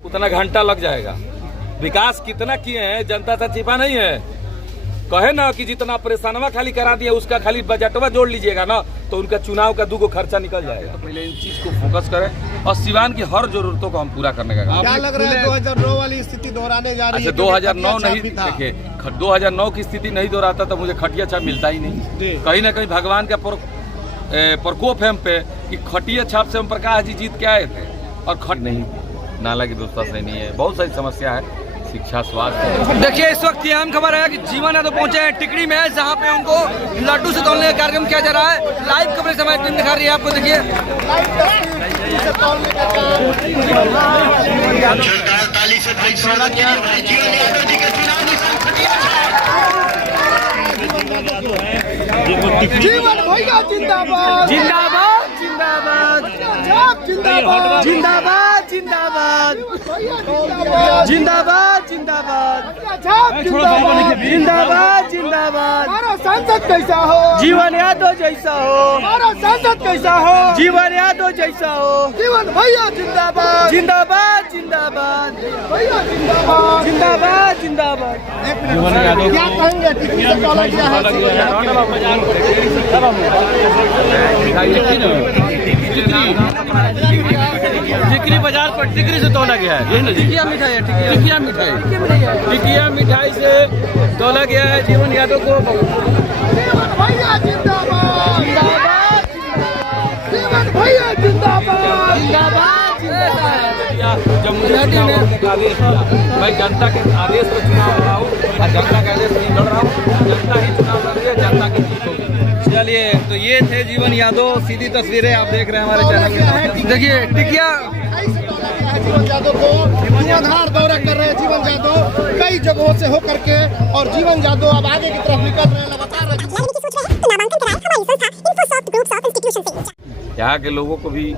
उतना घंटा लग जाएगा। विकास कितना किए हैं जनता से छिपा नहीं है। कहे ना कि जितना परेशानवा खाली करा दिया उसका खाली बजटवा जोड़ लीजिएगा ना तो उनका चुनाव का 2 खर्चा निकल जाएगा। तो पहले इन चीज को फोकस करें और सिवान की हर जरूरतों को हम पूरा करने का काम। क्या लग रहा है 2009 वाली स्थिति दोहराने जा रही है? 2009 नहीं, देखिए 2009 की स्थिति नहीं दोहराता तो मुझे खटिया छाप मिलता ही नहीं। कहीं ना कहीं भगवान का प्रकोप है हम पे कि खटिया छाप से हम प्रकाश जी जीत के आए थे और खट नहीं, नाला की व्यवस्था सही नहीं है, बहुत सारी समस्या है, शिक्षा स्वास्थ्य। देखिए इस वक्त की अहम खबर है कि जीवन यादव पहुंचे हैं टिकरी में, जहां पे उनको लड्डू से तोलने का कार्यक्रम किया जा रहा है। लाइव कवरेज हमारी टीम दिखा रही है आपको। देखिए जीवन भैया जिंदाबाद जिंदाबाद जिंदाबाद जिंदाबाद जिंदाबाद जिंदाबाद जिंदाबाद जिंदाबाद जिंदाबाद जिंदाबाद। हमारा सांसद कैसा हो? जीवन यादव जैसा हो। हमारा सांसद कैसा हो? जीवन यादव जैसा हो। जीवन भैया जिंदाबाद जिंदाबाद जिंदाबाद भैया जिंदाबाद जिंदाबाद जिंदाबाद। क्या कहेंगे टिकरी से तोला गया है? टिकरी बाजार पर टिकरी से तोला गया है। टिकिया मिठाई है, टिकिया मिठाई से तोला गया है जीवन यादव को। जीवन भैया जिंदाबाद जीवन भैया जिंदाबाद जब मुझे आदेश दिया, मैं जनता के आदेश पर चुनाव लड़ा हूँ और जनता का आदेश नहीं लड़ रहा हूँ। जनता ही चुनाव लड़ रही है, जनता की जीत होगी। चलिए तो ये थे जीवन यादव, सीधी तस्वीरें आप देख रहे हैं हमारे चैनल पे। देखिए टिकिया जीवन यादव को धुआंधार दौरा कर रहे हैं जीवन यादव कई जगहों से होकर के, और जीवन यादव अब आगे की तरफ निकल रहे हैं लगातार। यहाँ के लोगों को भी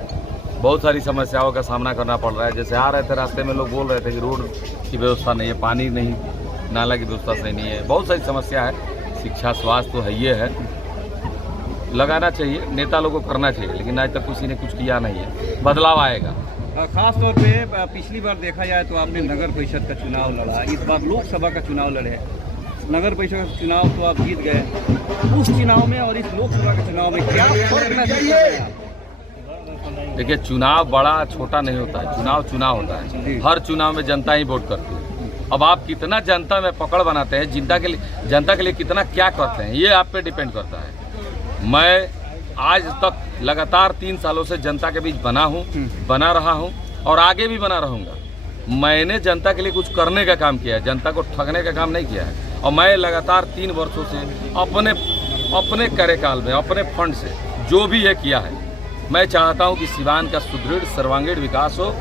बहुत सारी समस्याओं का सामना करना पड़ रहा है। जैसे आ रहे थे रास्ते में लोग बोल रहे थे कि रोड की व्यवस्था नहीं है, पानी नहीं, नाला की व्यवस्था सही नहीं है, बहुत सारी समस्या है। शिक्षा स्वास्थ्य तो है, ये है, लगाना चाहिए, नेता लोगों को करना चाहिए, लेकिन आज तक किसी ने कुछ किया नहीं है। बदलाव आएगा। खास तौर पे पिछली बार देखा जाए तो आपने नगर परिषद का चुनाव लड़ा, इस बार लोकसभा का चुनाव लड़े। नगर परिषद का चुनाव तो आप जीत गए, उस चुनाव में और इस लोकसभा के चुनाव में क्या फर्क महसूस कर रहे हैं? देखिए चुनाव बड़ा छोटा नहीं होता है, चुनाव चुनाव होता है। हर चुनाव में जनता ही वोट करती है। अब आप कितना जनता में पकड़ बनाते हैं, जनता के लिए कितना क्या करते हैं, ये आप पे डिपेंड करता है। मैं आज तक लगातार 3 सालों से जनता के बीच बना रहा हूं और आगे भी बना रहूंगा। मैंने जनता के लिए कुछ करने का काम किया है, जनता को ठगने का काम नहीं किया है। और मैं लगातार 3 वर्षों से अपने कार्यकाल में अपने फंड से जो भी ये किया है, मैं चाहता हूं कि सिवान का सुदृढ़ सर्वांगीण विकास हो,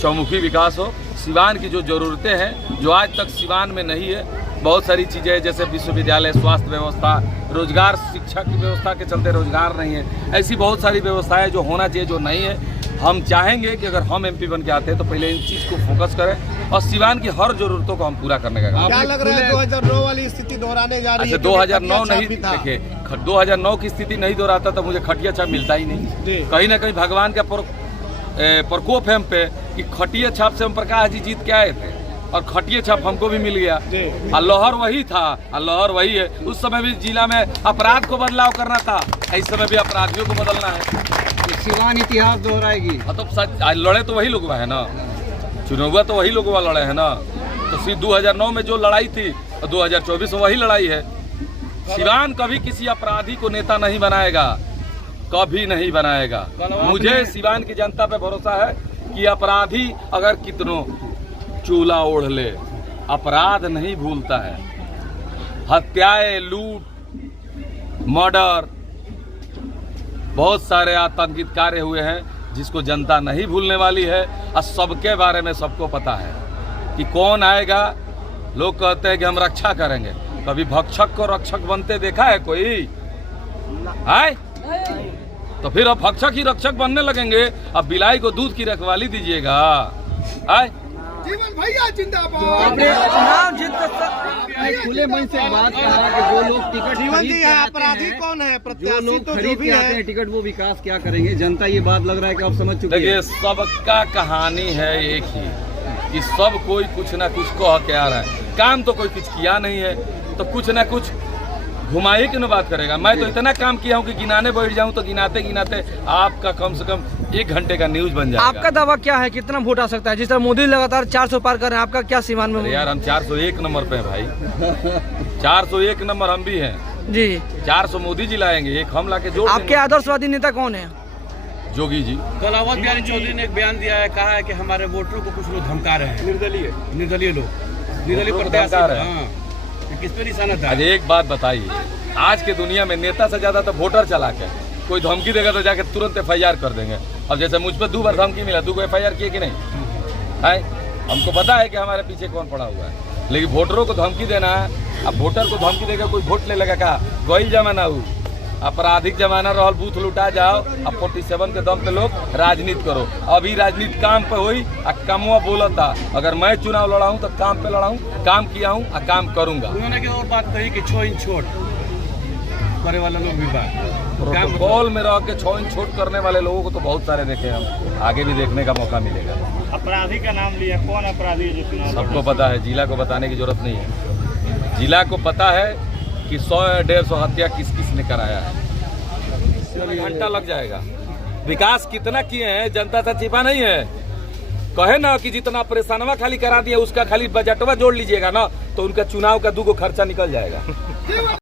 चौमुखी विकास हो। सिवान की जो ज़रूरतें हैं जो आज तक सिवान में नहीं है, बहुत सारी चीज़ें जैसे विश्वविद्यालय, स्वास्थ्य व्यवस्था, रोजगार, शिक्षा की व्यवस्था के चलते रोजगार नहीं है, ऐसी बहुत सारी व्यवस्थाएं जो होना चाहिए जो नहीं है। हम चाहेंगे कि अगर हम MP बन के आते हैं तो पहले इन चीज़ को फोकस करें और सिवान की हर जरूरतों को हम पूरा करने का काम। क्या लग रहा है 2009 वाली स्थिति दोहराने जा रही है? 2009 नहीं, देखिए 2009 की स्थिति नहीं दोहराता तो मुझे खटिया छाप मिलता ही नहीं। कहीं ना कहीं भगवान का प्रकोप है हम पे कि खटिया छाप से हम प्रकाश जी जीत के आए थे और खटिया छाप हमको भी मिल गया। और लहर वही था और लहर वही है। उस समय भी जिला में अपराध को बदलाव करना था, इस समय भी अपराधियों को बदलना है। सिवान इतिहास दोहराएगी। तो सच लड़े तो वही लोग है ना, चुनाव तो वही लोग लड़े हैं ना। तो फिर 2009 में जो लड़ाई थी और 2024 में वही लड़ाई है। सिवान कभी किसी अपराधी को नेता नहीं बनाएगा, कभी नहीं बनाएगा। मुझे सिवान की जनता पे भरोसा है कि अपराधी अगर कितनों चूल्हा ओढ़ ले, अपराध नहीं भूलता है। हत्याएं, लूट, मर्डर, बहुत सारे आतंकित कार्य हुए हैं जिसको जनता नहीं भूलने वाली है। और सबके बारे में सबको पता है कि कौन आएगा। लोग कहते हैं कि हम रक्षा करेंगे, कभी भक्षक को रक्षक बनते देखा है कोई? है तो फिर अब भक्षक ही रक्षक बनने लगेंगे। अब बिलाई को दूध की रखवाली दीजिएगा। जीवन भैया जिंदाबाद। चुनाव जीत खुले मन से बात कहा कि जो लोग टिकट जीवन जी है, अपराधी कौन है? जो लोग खरीद के आते हैं टिकट, वो विकास क्या करेंगे? जनता ये बात लग रहा है कि आप समझ चुके हैं। देखिए सबका कहानी है एक ही, कि सब कोई कुछ ना कुछ कह के आ रहा है, काम तो कोई कुछ किया नहीं है, तो कुछ ना कुछ घुमाई की न बात करेगा। मैं तो इतना काम किया हूँ कि गिनाने बैठ जाऊँ तो गिनाते गिनाते आपका कम से कम 1 घंटे का न्यूज बन जाएगा। आपका दावा क्या है, कितना वोट आ सकता है? जिस तरह मोदी लगातार 400 पार कर रहे हैं, आपका क्या सीमान में? यार हम 401 नंबर पे हैं भाई, 401 नंबर हम भी हैं जी। 400 मोदी जी लाएंगे, 1 हम लाके जोड़ आपके आदर्शवादी नेता कौन है? जोगी जी। कल अवध बिहारी चौधरी ने एक बयान दिया है, कहा है कि हमारे वोटरों को कुछ लोग धमका रहे हैं, निर्दलीय लोग, निर्दलीय प्रत्याशी। हाँ, किस पे निशाना था? अरे एक बात बताइए, आज के दुनिया में नेता से ज्यादा तो वोटर चला के, कोई धमकी देगा तो जाके तुरंत FIR कर देंगे। अब जैसे मुझ पर 2 बार धमकी मिला, 2 को FIR किए कि नहीं है? हमको पता है कि हमारे पीछे कौन पड़ा हुआ है, लेकिन वोटरों को धमकी देना है। अब वोटर को धमकी देकर कोई वोट ले लगा, कहा कोई जमाना हो, आपराधिक जमाना रहल, बूथ लुटा जाओ, अब 47 के दम पे लोग राजनीति करो। अभी राजनीति काम पे हुई आ कमुआ बोलता, अगर मैं चुनाव लड़ाऊं तो काम पे लड़ाऊं, काम किया हूं और काम करूंगा। उन्होंने की और बात कही कि 6 इंच छोट करे वाला लोग भी प्रोटोकॉल में रह के 6 इंच छोट करने वाले लोगों को तो बहुत सारे देखे हम, आगे भी देखने का मौका मिलेगा। अपराधी का नाम लिया, कौन अपराधी है जो चुनाव? सबको पता है, जिला को बताने की जरूरत नहीं है। जिला को पता है कि 100-150 हत्या किस किस ने कराया है। घंटा लग जाएगा। विकास कितना किए हैं जनता से छिपा नहीं है। कहे ना कि जितना परेशानवा खाली करा दिया उसका खाली बजटवा जोड़ लीजिएगा ना, तो उनका चुनाव का 2 खर्चा निकल जाएगा।